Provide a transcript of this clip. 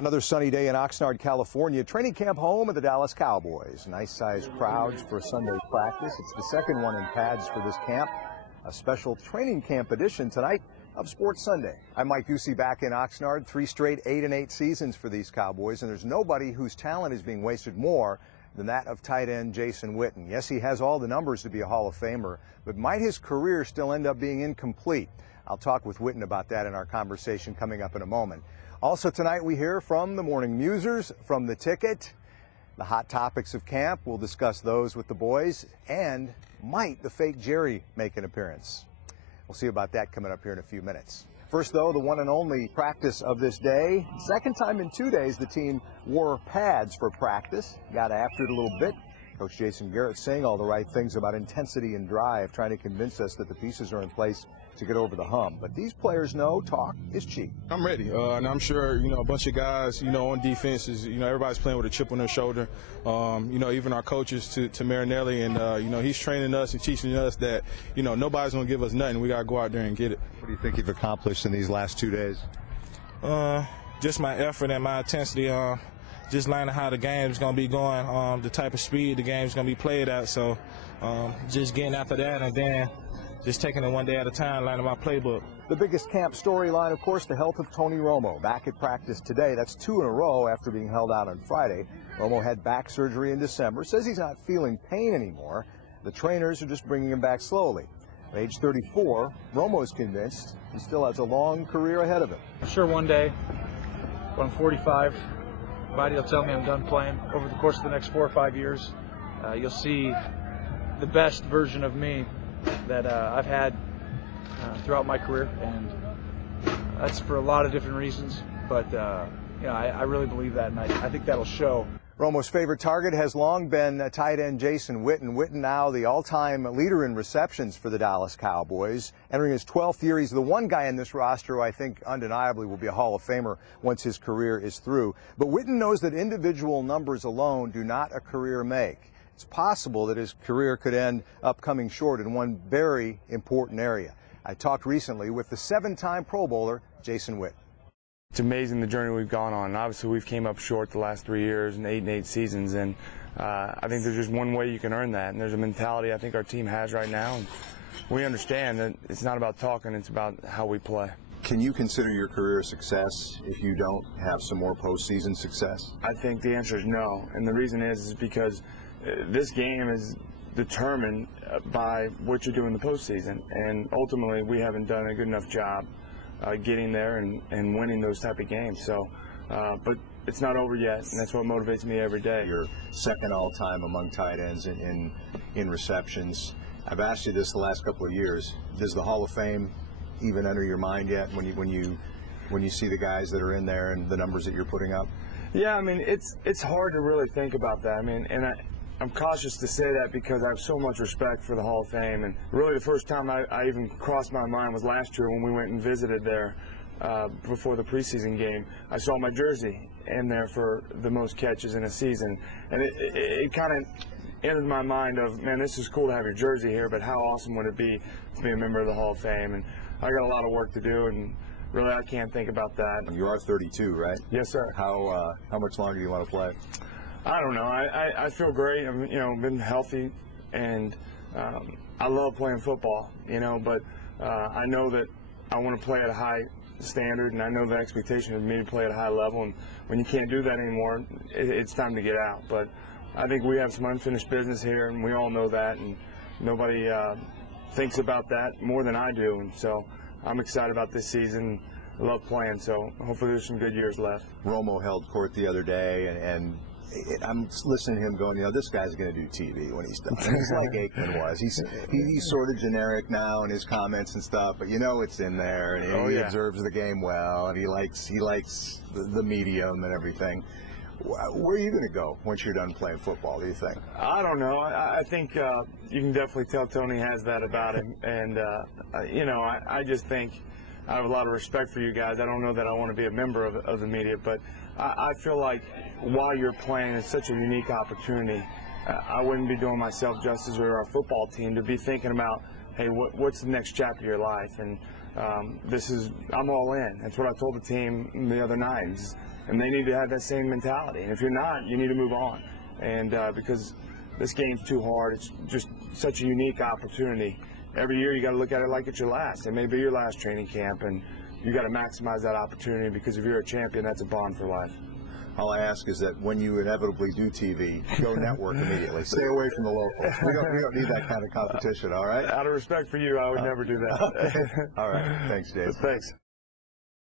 Another sunny day in Oxnard, California. Training camp home of the Dallas Cowboys. Nice sized crowds for Sunday practice. It's the second one in pads for this camp. A special training camp edition tonight of Sports Sunday. I'm Mike Doocy back in Oxnard. 3 straight 8-8 seasons for these Cowboys, and there's nobody whose talent is being wasted more than that of tight end Jason Witten. Yes, he has all the numbers to be a Hall of Famer, but might his career still end up being incomplete? I'll talk with Witten about that in our conversation coming up in a moment. Also tonight we hear from the Morning Musers, from the Ticket, the hot topics of camp. We'll discuss those with the boys, and might the fake Jerry make an appearance? We'll see about that coming up here in a few minutes. First, though, the one and only practice of this day. Second time in 2 days the team wore pads for practice. Got after it a little bit. Coach Jason Garrett saying all the right things about intensity and drive, trying to convince us that the pieces are in place to get over the hump. But these players know talk is cheap. I'm ready, and I'm sure, a bunch of guys, on defense is, everybody's playing with a chip on their shoulder. Even our coaches to Marinelli, and, he's training us and teaching us that, nobody's going to give us nothing. We got to go out there and get it. What do you think you've accomplished in these last 2 days? Just my effort and my intensity. Just learning how the game's going to be going, the type of speed the game's going to be played at. So just getting after that, and then just taking it one day at a time, learning my playbook. The biggest camp storyline, of course, the health of Tony Romo. Back at practice today. That's 2 in a row after being held out on Friday. Romo had back surgery in December. Says he's not feeling pain anymore. The trainers are just bringing him back slowly. At age 34, Romo's convinced he still has a long career ahead of him. I'm sure one day, when I'm 45, body will tell me I'm done playing. Over the course of the next 4 or 5 years, you'll see the best version of me that I've had throughout my career, and that's for a lot of different reasons. But I really believe that, and I think that'll show. Romo's favorite target has long been tight end Jason Witten. Witten now the all-time leader in receptions for the Dallas Cowboys. Entering his 12th year, he's the one guy in this roster who I think undeniably will be a Hall of Famer once his career is through. But Witten knows that individual numbers alone do not a career make. It's possible that his career could end up coming short in one very important area. I talked recently with the 7-time Pro Bowler, Jason Witten. It's amazing the journey we've gone on. Obviously, we've came up short the last 3 years and 8-8 seasons, and I think there's just one way you can earn that, and there's a mentality I think our team has right now. And we understand that it's not about talking, it's about how we play. Can you consider your career a success if you don't have some more postseason success? I think the answer is no, and the reason is because this game is determined by what you do in the postseason, and ultimately we haven't done a good enough job getting there and winning those type of games. So, but it's not over yet, and that's what motivates me every day. You're second all-time among tight ends in receptions. I've asked you this the last couple of years. Does the Hall of Fame even enter your mind yet when you see the guys that are in there and the numbers that you're putting up? Yeah, I mean it's hard to really think about that. I mean, and I'm cautious to say that because I have so much respect for the Hall of Fame, and really the first time I even crossed my mind was last year when we went and visited there before the preseason game. I saw my jersey in there for the most catches in a season, and it kind of entered my mind of, man, this is cool to have your jersey here, but how awesome would it be to be a member of the Hall of Fame? And I got a lot of work to do, and really I can't think about that. You are 32, right? Yes, sir. How much longer do you want to play? I don't know. I feel great. I've been healthy, and I love playing football. But I know that I want to play at a high standard, and I know the expectation of me to play at a high level. And when you can't do that anymore, it's time to get out. But I think we have some unfinished business here, and we all know that, and nobody thinks about that more than I do. And so I'm excited about this season. I love playing, so hopefully there's some good years left. Romo held court the other day, and I'm listening to him going, this guy's going to do TV when he's done. He's like Aikman was. He's sort of generic now in his comments and stuff, but it's in there, and he observes the game well, and he likes the medium and everything. Where are you going to go once you're done playing football, do you think? I don't know. I think you can definitely tell Tony has that about him, and I just think I have a lot of respect for you guys. I don't know that I want to be a member of the media, but I feel like while you're playing, it's such a unique opportunity. I wouldn't be doing myself justice or our football team to be thinking about, hey, what's the next chapter of your life? And I'm all in. That's what I told the team the other night. and they need to have that same mentality. And if you're not, you need to move on. And because this game's too hard, it's just such a unique opportunity. Every year you got to look at it like it's your last. It may be your last training camp, and you got to maximize that opportunity, because if you're a champion, that's a bond for life. All I ask is that when you inevitably do TV, go network immediately. Stay away from the locals. We don't need that kind of competition, all right? Out of respect for you, I would never do that. All right. Thanks, Jason. Thanks.